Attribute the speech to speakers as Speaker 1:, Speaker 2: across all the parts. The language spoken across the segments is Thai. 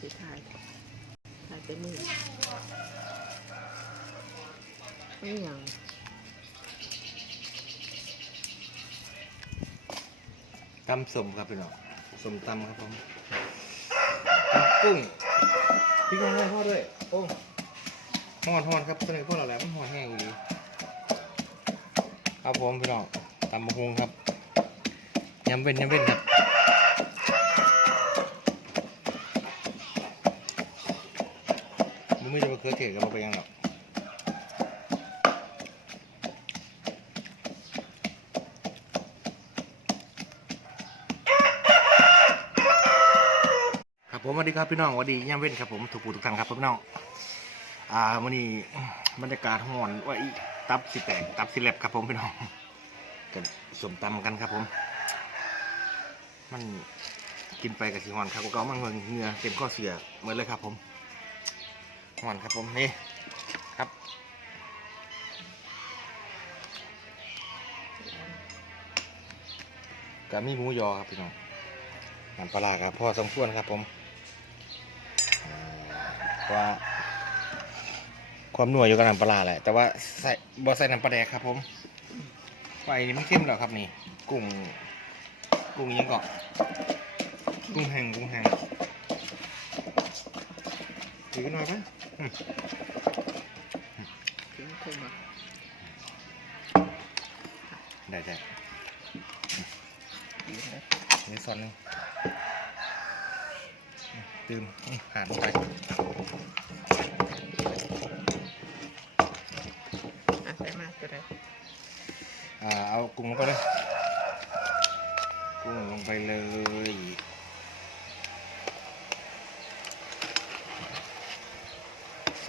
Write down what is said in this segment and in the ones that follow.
Speaker 1: สิถ่ายถ่ายเป็นมือไม่หยัง
Speaker 2: ตำสมครับพี่น้องสมตำครับผมตำกุ้งพี่กุ้งให้พ่อด้วยโอ้หอนหอนครับตัวนี้พวกเราแล้วมันหอนแห้งอยู่ดีครับผมพี่น้องตำมะฮุงครับยำเป็นยำเป็นครับมึง ไม่จะมาเคยเกะกับเราไปยังหรอกครับผมสวัสดีครับพี่น้องสวัสดียำเว้นครับผมถูกปูทุกทานครับพี่น้องอ่าวันนี้บรรยากาศห่อนว่าอีตับสิแตกตับสิแลบครับผมพี่น้องกันสมตำกันครับผม มันกินไปกับสีหอนครับก็มันเมืองเหงื่อเต็มข้อเสียเหมือนเลยครับผม หอนครับผมนี่ครับกามีหมูยอครับพี่น้องน้ำปลาครับพอสมควรครับผมอ่าเพราะว่าความหน่วยอยู่กับน้ำปลาแหละแต่ว่าใส่บ่ใส่น้ำปลาแดกครับผมไฟนี่มันเข้มแล้วครับนี่ กุ้งกุ้งยังเกาะกุ้งแห้งกุ้งแห้งถือหน่อยไหม
Speaker 1: ถึงคงอะ
Speaker 2: ได้ได้
Speaker 1: ดีนะ
Speaker 2: นี่ซอนหนึงอืมตื่มอืมผ่านไป
Speaker 1: อะใส่มากก็ได้
Speaker 2: อ่าเอากุ้งลงไปเลยกุ้งลงไปเลย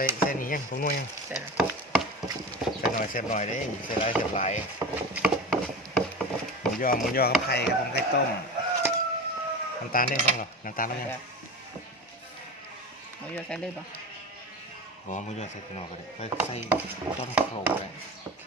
Speaker 2: ส่ใส่นี่ยังพวกนู้นยัง
Speaker 1: ใส่ละ
Speaker 2: ใส่หน่อยเสียบหน่อยได้ใส่หลายเสียบหลายหมูยอหมูยอกับไข่ครับผมไข่ต้มน้ำตาลได้บ้างเหรอน้ำตาลได้ยัง
Speaker 1: เอาเยอะใส่เลยป่ะ
Speaker 2: อ๋อหมูยอใส่ข้างนอกก็ได้ไปใส่ต้มโขลกก็ได้
Speaker 1: โอเค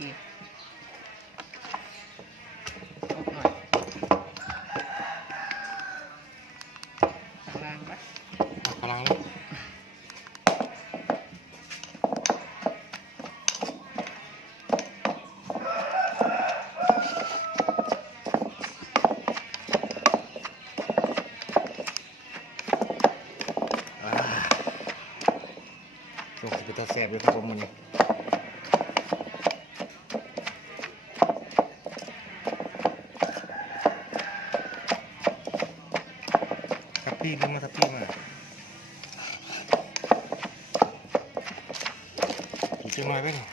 Speaker 2: บเลยครับผมมันนี้ทับพี่ขึ้นมาทับพี่มาอีกจังหน่อยไปหน่อย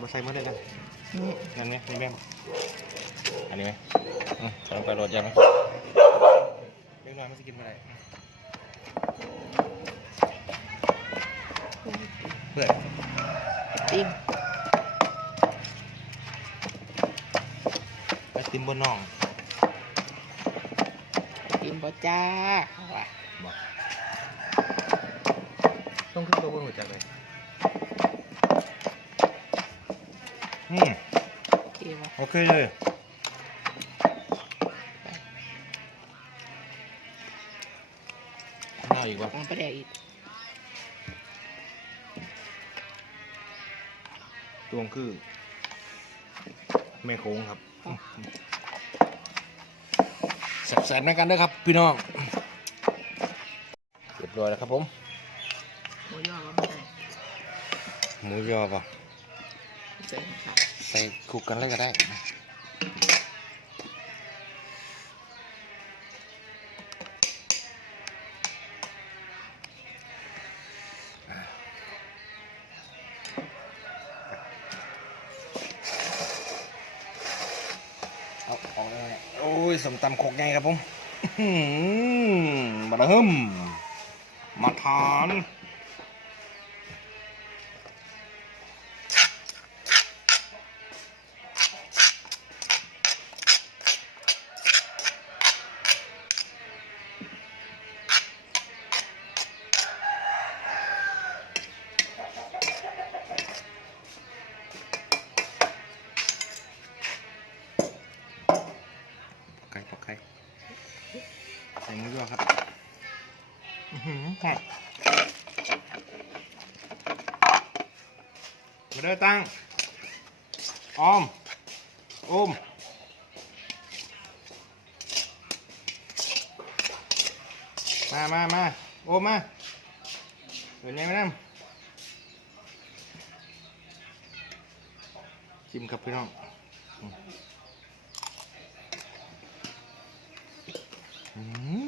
Speaker 2: มาใส่มาได้แล้วนี่นั่นไหมนี่แม่งอันนี้ไหมอืมใส่ลงไปโรดยังไหมเล็กน้อยมันจะกินไม่ได้ เพื่อน
Speaker 1: ติ้ง
Speaker 2: ไอติมบนน่อง
Speaker 1: กินบ่จ้าว่ะ
Speaker 2: บอกต้องขึ้นตัวบนหัวใจเลยอืม
Speaker 1: โอเควะ
Speaker 2: โอเคเลยน่าอีกวะ
Speaker 1: ลงไปแดกอีก
Speaker 2: ตวงคือ แม่โค้งครับแสบๆนะกันด้วยครับ พี่น้องเรียบร้อยแล้วครับผม
Speaker 1: หมูยอก็ไม่ได้
Speaker 2: หมูยอป่ะ
Speaker 1: ใส่ค่ะ
Speaker 2: ใส่คลุกกันเลยก็ได้ ตำโคกไงครับผมมาเริ่มมาทาน มาเด้อตั้งออมโอมมามามาโอมมาเดี๋ยวนี้มานั่งชิมครับพี่น้องอืม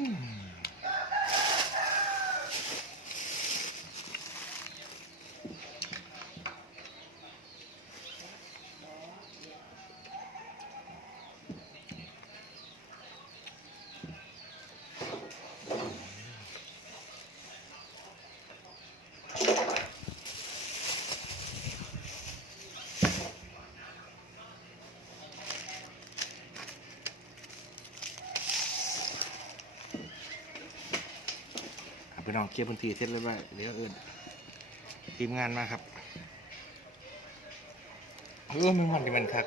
Speaker 2: พี่น้องเคลียร์พื้นที่เสร็จแล้วว่าเดี๋ยวเอินทีมงานมาครับเออมันมันดีมันครับ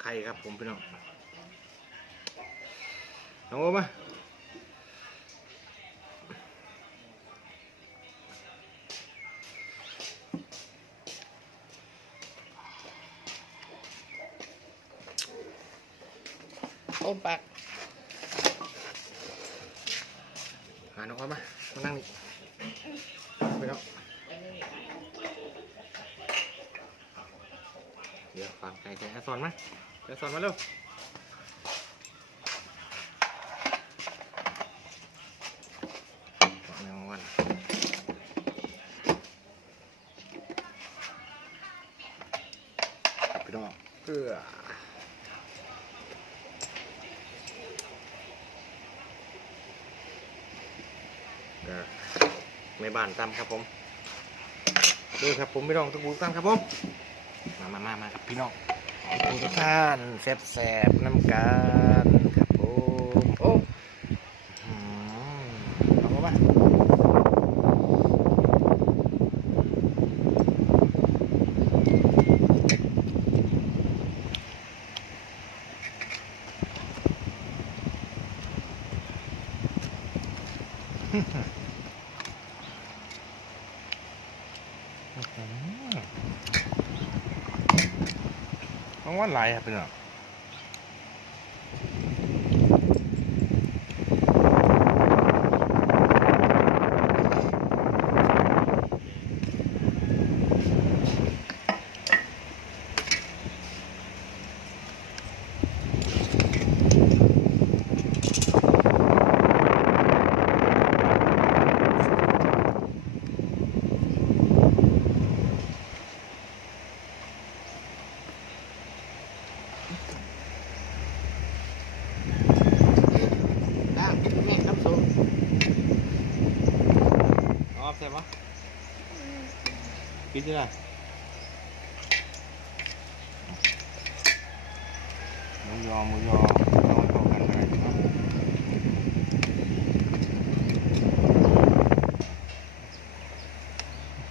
Speaker 2: ใครครับผมพี่น้องน้องโอมา
Speaker 1: โอมปาก
Speaker 2: หาน้องโอมา มานั่งนี่พี่น้องเดี๋ยวฟังใครใครสอนมาเดี๋ยวสอนมาเร็วแมววันพี่น้องเพื่อ ก็ ในบ้านตามครับผมดูครับผมพี่น้องทุกท่านครับผมมามามามาครับพี่น้องทุกท่านแซ่บแซ่บๆน้ำกันครับผมโอ้อืมเอาเข้ามา ต้องว่าหลายครับพี่น้อง
Speaker 1: ล่างแม่ครับสูง
Speaker 2: อ๋อแซ่บปะ กินยังไงหมูยอหมูยอเอาให้เข้ากันเลยครับ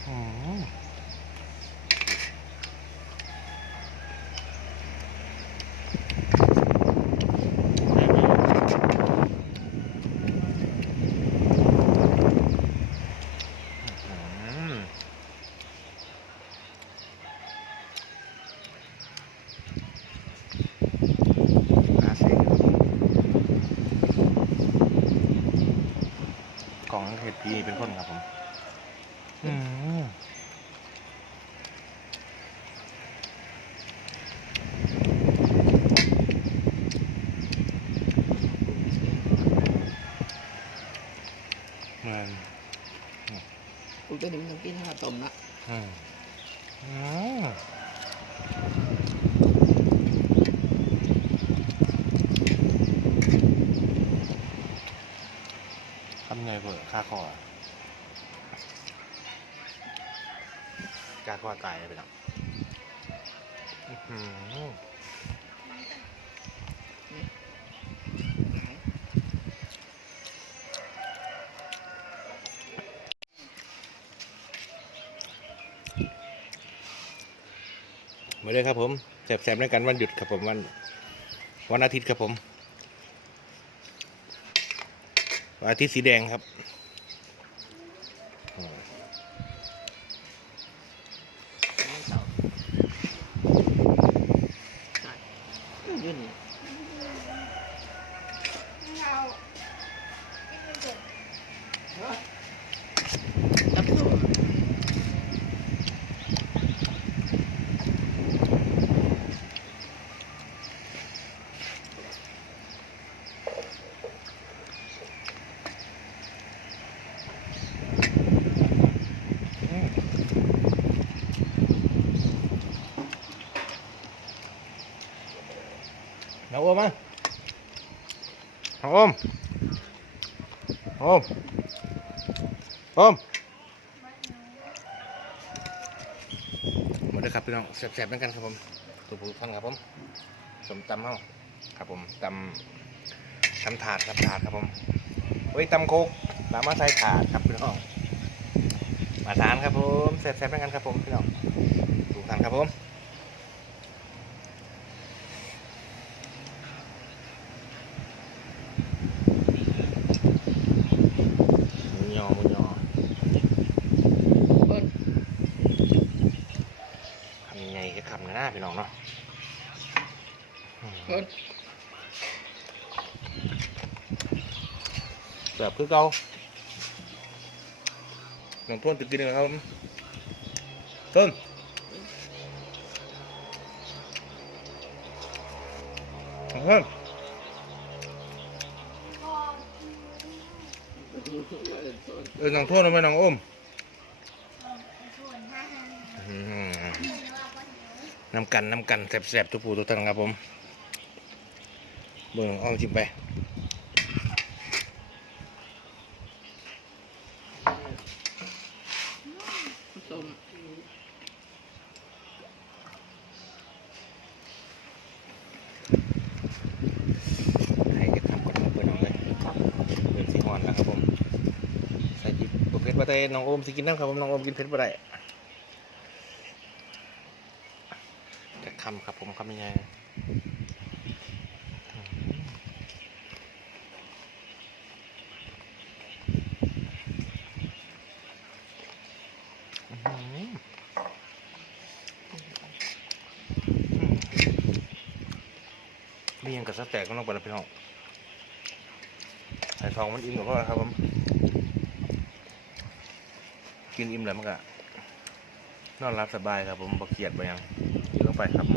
Speaker 2: อืม อืมอาเซียน กล่องเห็ดพีเป็นคนครับผม อืมเหมือน
Speaker 1: กูจะดึงน้ำกินข้าวต้มละ
Speaker 2: อืมอืมทำไง เผื่อค่าคอจาคอตายไปแล้วอื้อหือมาเลยครับผมแสบๆในกันวันหยุดครับผมวันวันอาทิตย์ครับผมวันอาทิตย์สีแดงครับ อ้มาน้องโอมโอมโอมหมดเลยครับพี่น้องแซ่บๆเหมือนกันครับผมตัวผู้ท่านครับผมสมตำเฮาครับผมตำตำถาดตำถาดครับผมเฮ้ยตำโคกตำมาใส่ถาดครับพี่น้องมาทานครับผมแซ่บๆเหมือนกันครับผมพี่น้องทุกท่านครับผม หมูยอหมูยอ
Speaker 1: เบิ้ล
Speaker 2: ทำยังไงก็ทำนะหน้า พี่น้องเนาะ
Speaker 1: เบิ้ล
Speaker 2: แบบคือเก่าน้องทวนจะกินเลยครับเพิ่มน้องเพิ่มเออน้องทวนเอาไหมน้องอ้มอืม น้ำกันน้ำกันแสบๆทุกผู้ทุกท่านครับผมเบิ่งเอาชิมไป
Speaker 1: ผสม
Speaker 2: ให้เก็บทำก่อนเพื่อนน้องเลยเป็นสีหอนแล้วครับผม ใส่จิบบุเพชรบะเต้น้องโอมสิกินน้ำครับผมน้องโอมกินเพชรบะได้จะ คำครับผมคำยังไงไมียังกับสแต็กก็ต้องไปแล้วพี่น้องใส่ทองมันอิ่มกับพ่อแล้วครับผม กินอิ่มแล้วมันก็นอนรับสบายครับผมบ่เครียดบ่หยัง กินลงไปครับ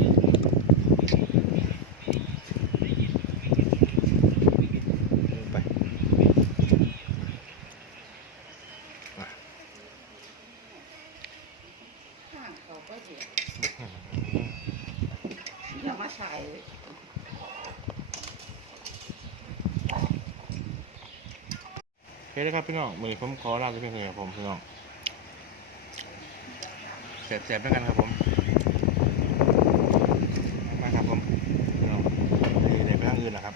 Speaker 1: อย่ามาใส่
Speaker 2: โอเคเลยครับพี่น้องมือผมขอลาไปเพียงเท่านี้ครับผมพี่น้องแสบๆด้วยกันครับผมมาครับผมพี่น้องเดี๋ยวไปทางอื่นนะครับ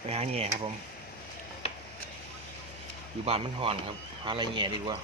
Speaker 2: ไปหา แง่ครับผม อยู่บ้านมันหอนครับ หาอะไรแง่ดีกว่า